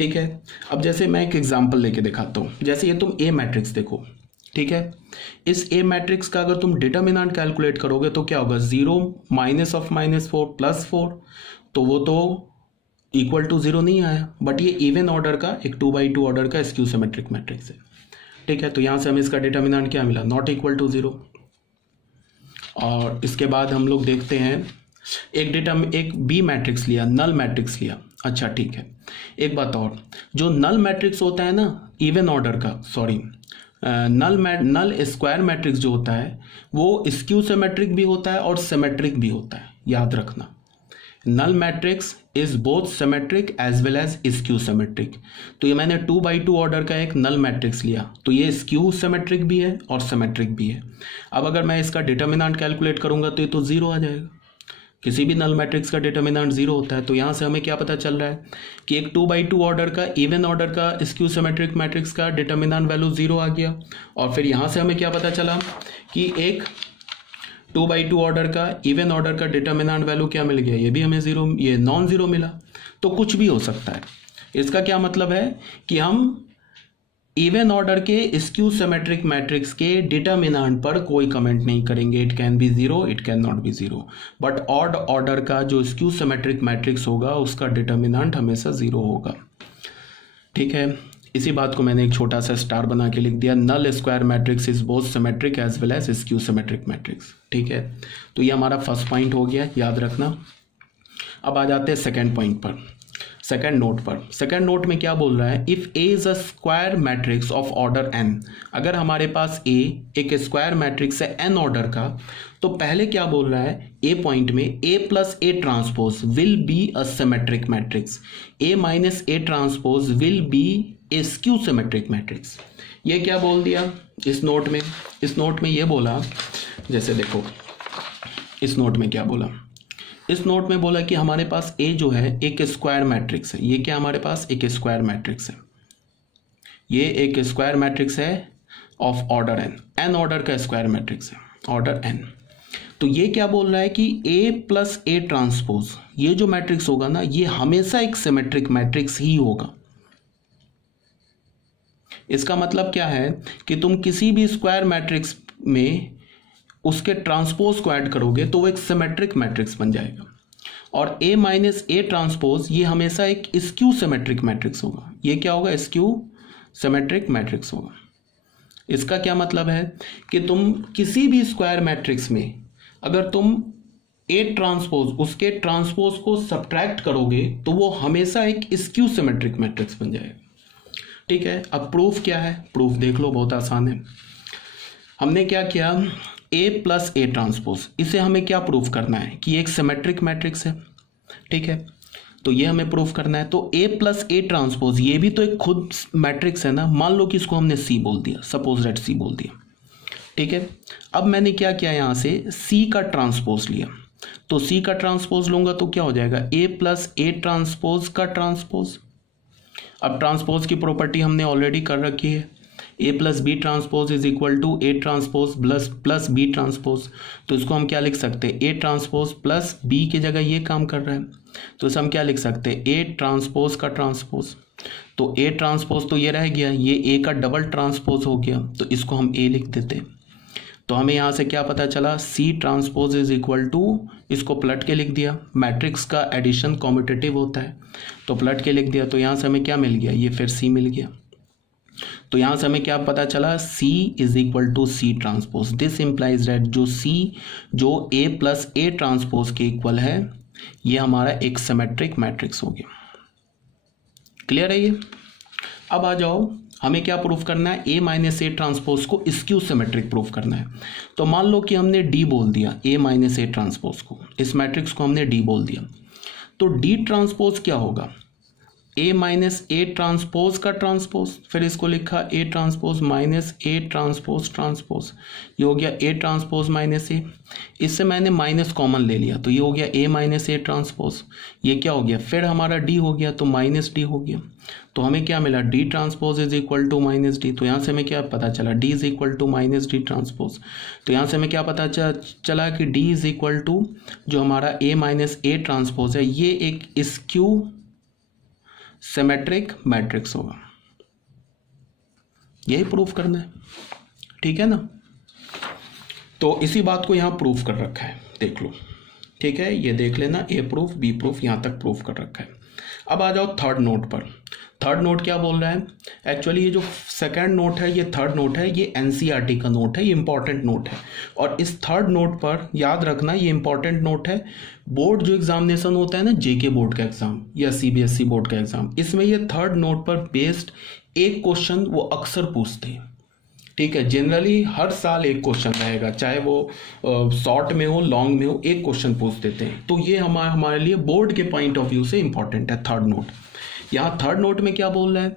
ठीक है। अब जैसे मैं एक एग्जांपल लेके दिखाता हूँ, जैसे ये तुम ए मैट्रिक्स देखो, ठीक है। इस ए मैट्रिक्स का अगर तुम डिटर्मिनेंट कैलकुलेट करोगे तो क्या होगा, 0 -(-4) +4, तो वो तो इक्वल टू 0 नहीं आया, बट ये इवन ऑर्डर का एक 2x2 ऑर्डर का स्क्यू सिमेट्रिक मैट्रिक्स है, ठीक है। तो यहाँ से हमें इसका डिटर्मिनेंट क्या मिला, नॉट इक्वल टू 0। और इसके बाद हम लोग देखते हैं एक बी मैट्रिक्स लिया, नल मैट्रिक्स लिया। अच्छा ठीक है, एक बात और, जो नल मैट्रिक्स होता है ना इवन ऑर्डर का, सॉरी नल स्क्वायर मैट्रिक्स जो होता है वो स्क्यू सिमेट्रिक भी होता है और सिमेट्रिक भी होता है, याद रखना। Null matrix is both symmetric as well as skew symmetric. तो ये मैंने 2x2 ऑर्डर का एक नल मैट्रिक्स लिया, तो ये स्क्यू सिमेट्रिक भी है और सिमेट्रिक भी है। अब अगर मैं इसका डिटर्मिनेंट कैलकुलेट करूंगा तो ये तो 0 आ जाएगा, किसी भी नल मैट्रिक्स का डिटर्मिनेंट 0 होता है। तो यहाँ से हमें क्या पता चल रहा है कि एक 2x2 ऑर्डर का इवन ऑर्डर का स्क्यू सिमेट्रिक मैट्रिक्स का डिटर्मिनेंट वैल्यू 0 आ गया। और फिर यहाँ से हमें क्या पता चला कि एक 2x2 ऑर्डर का इवन ऑर्डर का डिटर्मिनेंट वैल्यू क्या मिल गया, ये भी हमें 0, ये नॉन 0 मिला। तो कुछ भी हो सकता है। इसका क्या मतलब है कि हम इवन ऑर्डर के स्क्यू सिमेट्रिक मैट्रिक्स के डिटर्मिनेंट पर कोई कमेंट नहीं करेंगे। It can be 0, it can not be 0, but odd order का जो स्क्यू सिमेट्रिक मैट्रिक्स होगा उसका डिटर्मिनेंट हमेशा 0 होगा, ठीक है। इसी बात को मैंने एक छोटा सा स्टार बना के लिख दिया, null square matrix is both symmetric as well as skew symmetric matrix, ठीक है। तो ये हमारा फर्स्ट पॉइंट हो गया, याद रखना। अब आ जाते हैं सेकेंड पॉइंट पर, सेकेंड नोट पर। सेकेंड नोट में क्या बोल रहा है, if A is a square matrix of order n, अगर हमारे पास ए एक स्क्वायर मैट्रिक्स है n ऑर्डर का, तो पहले क्या बोल रहा है ए पॉइंट में, a plus A transpose will be a symmetric matrix, a minus A transpose will be A skew symmetric matrix. ये क्या बोल दिया इस नोट में, इस नोट में ये बोला, जैसे देखो इस नोट में क्या बोला, इस नोट में बोला कि हमारे पास ए जो है एक स्क्वायर मैट्रिक्स है। ये क्या हमारे पास एक स्क्वायर मैट्रिक्स है, ये एक स्क्वायर मैट्रिक्स है ऑफ ऑर्डर n ऑर्डर का स्क्वायर मैट्रिक्स है, ऑर्डर n। तो ये क्या बोल रहा है कि a प्लस ए ट्रांसपोज, ये जो मैट्रिक्स होगा ना, ये हमेशा एक सिमेट्रिक मैट्रिक्स ही होगा। इसका मतलब क्या है कि तुम किसी भी स्क्वायर मैट्रिक्स में उसके ट्रांसपोज को ऐड करोगे तो वो एक सिमेट्रिक मैट्रिक्स बन जाएगा। और a माइनस ए ट्रांसपोज ये हमेशा एक स्क्यू सिमेट्रिक मैट्रिक्स होगा। ये क्या होगा, स्क्यू सिमेट्रिक मैट्रिक्स होगा। इसका क्या मतलब है कि तुम किसी भी स्क्वायर मैट्रिक्स में अगर तुम ए ट्रांसपोज उसके ट्रांसपोज को सब्ट्रैक्ट करोगे तो वो हमेशा एक स्क्यू सिमेट्रिक मैट्रिक्स बन जाएगा, ठीक है। अब प्रूफ क्या है, प्रूफ देख लो, बहुत आसान है। हमने क्या किया, a प्लस ए ट्रांसपोज, इसे हमें क्या प्रूफ करना है कि एक सिमेट्रिक मैट्रिक्स है, ठीक है। तो ये हमें प्रूफ करना है। तो a प्लस ए ट्रांसपोज ये भी तो एक खुद मैट्रिक्स है ना। मान लो कि इसको हमने c बोल दिया, सपोज दैट c बोल दिया, ठीक है। अब मैंने क्या किया, यहाँ से c का ट्रांसपोज लिया, तो c का ट्रांसपोज लूंगा तो क्या हो जाएगा, a प्लस ए ट्रांसपोज का ट्रांसपोज। अब ट्रांसपोज की प्रॉपर्टी हमने ऑलरेडी कर रखी है, a plus B transpose is equal to A transpose plus B transpose. तो इसको हम क्या लिख सकते हैं, ए ट्रांसपोज प्लस बी की जगह ये काम कर रहा है, तो इसे हम क्या लिख सकते हैं, ए ट्रांसपोज का ट्रांसपोज। तो ए ट्रांसपोज तो ये रह गया, ये ए का डबल ट्रांसपोज हो गया, तो इसको हम ए लिख देते। तो हमें यहाँ से क्या पता चला, C transpose is equal to, इसको पलट के लिख दिया, मैट्रिक्स का एडिशन कॉम्पिटिटिव होता है तो पलट के लिख दिया। तो यहाँ से हमें क्या मिल गया, ये फिर सी मिल गया। तो यहां से हमें क्या पता चला, C is equal to C transpose. This implies that जो C जो A प्लस ए ट्रांसपोज के इक्वल है, ये हमारा एक सिमेट्रिक मैट्रिक्स हो गया। क्लियर है ये। अब आ जाओ, हमें क्या प्रूफ करना है, A माइनस ए ट्रांसपोज को स्क्यू सिमेट्रिक प्रूफ करना है। तो मान लो कि हमने D बोल दिया, A माइनस ए ट्रांसपोज को, इस मैट्रिक्स को हमने D बोल दिया, तो D ट्रांसपोज क्या होगा, ए माइनस ए ट्रांसपोज का ट्रांसपोज, फिर इसको लिखा A transpose minus A transpose transpose, ये हो गया ए ट्रांसपोज माइनस ए। इससे मैंने माइनस कॉमन ले लिया, तो ये हो गया ए माइनस ए ट्रांसपोज। ये क्या हो गया, फिर हमारा डी हो गया, तो माइनस डी हो गया। तो हमें क्या मिला, D transpose is equal to minus D. तो यहाँ से हमें क्या पता चला, D is equal to minus D transpose. तो यहाँ से हमें क्या पता चला कि डी इज इक्वल टू जो हमारा ए माइनस ए ट्रांसपोज है, ये एक स्क्यू सिमेट्रिक मैट्रिक्स होगा। यही प्रूफ करना है, ठीक है ना। तो इसी बात को यहां प्रूफ कर रखा है, देख लो, ठीक है। ये देख लेना, ए प्रूफ बी प्रूफ यहां तक प्रूफ कर रखा है। अब आ जाओ थर्ड नोट पर। थर्ड नोट क्या बोल रहा है? एक्चुअली ये जो सेकंड नोट है, ये थर्ड नोट है, ये एनसीईआरटी का नोट है, ये इंपॉर्टेंट नोट है। और इस थर्ड नोट पर याद रखना, ये इंपॉर्टेंट नोट है। बोर्ड जो एग्जामिनेशन होता है ना, जेके बोर्ड का एग्जाम या सीबीएसई बोर्ड का एग्जाम, इसमें ये थर्ड नोट पर बेस्ड एक क्वेश्चन वो अक्सर पूछते हैं, ठीक है। जनरली हर साल एक क्वेश्चन रहेगा, चाहे वो शॉर्ट में हो लॉन्ग में हो, एक क्वेश्चन पूछ देते हैं। तो ये हमारे लिए बोर्ड के पॉइंट ऑफ व्यू से इंपॉर्टेंट है थर्ड नोट। यहाँ थर्ड नोट में क्या बोल रहा है?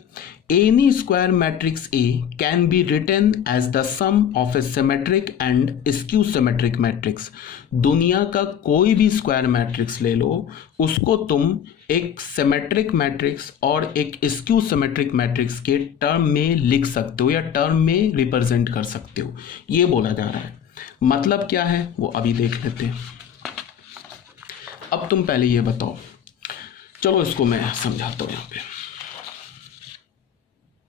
Any square matrix A can be written as the sum of a symmetric and skew symmetric matrix. दुनिया का कोई भी स्क्वायर मैट्रिक्स ले लो, उसको तुम एक सिमेट्रिक मैट्रिक्स और एक स्क्यू सिमेट्रिक मैट्रिक्स के टर्म में लिख सकते हो या टर्म में रिप्रेजेंट कर सकते हो, ये बोला जा रहा है। मतलब क्या है वो अभी देख लेते हैं। अब तुम पहले ये बताओ, चलो इसको मैं समझाता हूं यहां पे।